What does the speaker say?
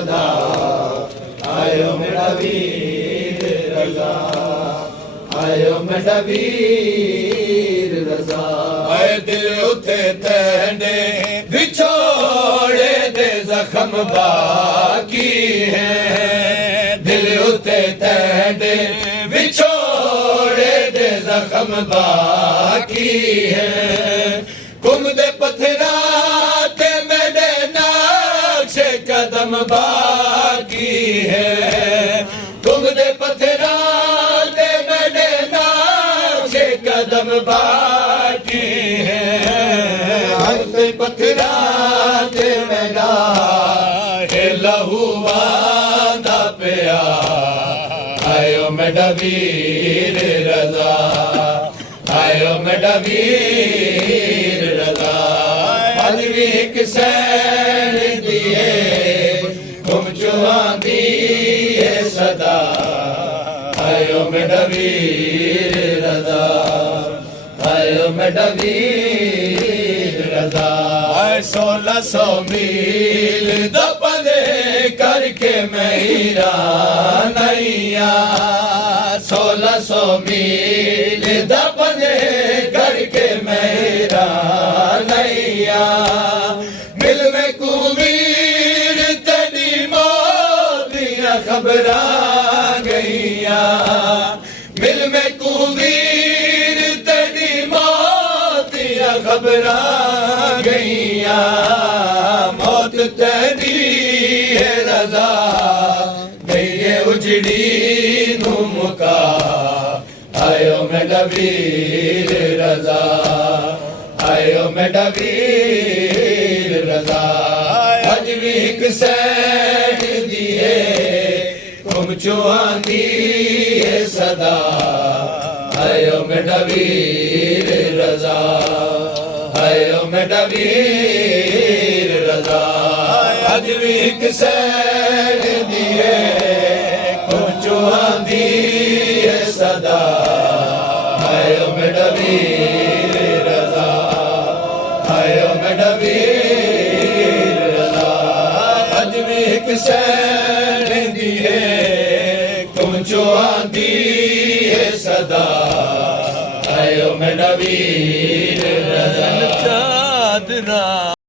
सदा आयो मेरा वीर रजा आयो मेरा वीर रजा आए दिल उते तेंदे विछोड़े दे जख्म बाकी है दिल उते तेंदे विछोड़े दे जख्म बाकी है कुम दे पत्थरा ते मेरे नक्शे कदम बाकी है कुम दे पत्थरा ते मेरे नक्शे कदम बाकी है हर ते पत्थरा ते मेरा है लहू वादा पिया आयो मेरा वीर रजा आयो मेरा वीर रजा आज भी एक सैन दिए तुम चुआंदी है सदा आयो मेरा वीर रजा आयो मेरा वीर रजा 1600 मील दपने करके मेरा नैया 1600 मील दपने करके मेरा नैया मिल में कुबीर तेरी मोदियां खबरा गईया मिल में कुबीर तेरी मोदियां खबरा गईया मौत तेरी है रजा गई उजड़ी नू मुका आयो मेरा वीर रजा आयो मेरा वीर रजा अज भी एक सैन दिए तुम चुआंदी है सदा आयो मेरा वीर रजा आयो मेरा वीर रजा अज भी एक सैन दिए तुम चुआंदी है सदा आयो मेरा वीर रजा आयो मेरा वीर रजा अज भी एक सैन दिए तुम चुआंदी है सदा आयो मेरा वीर रजा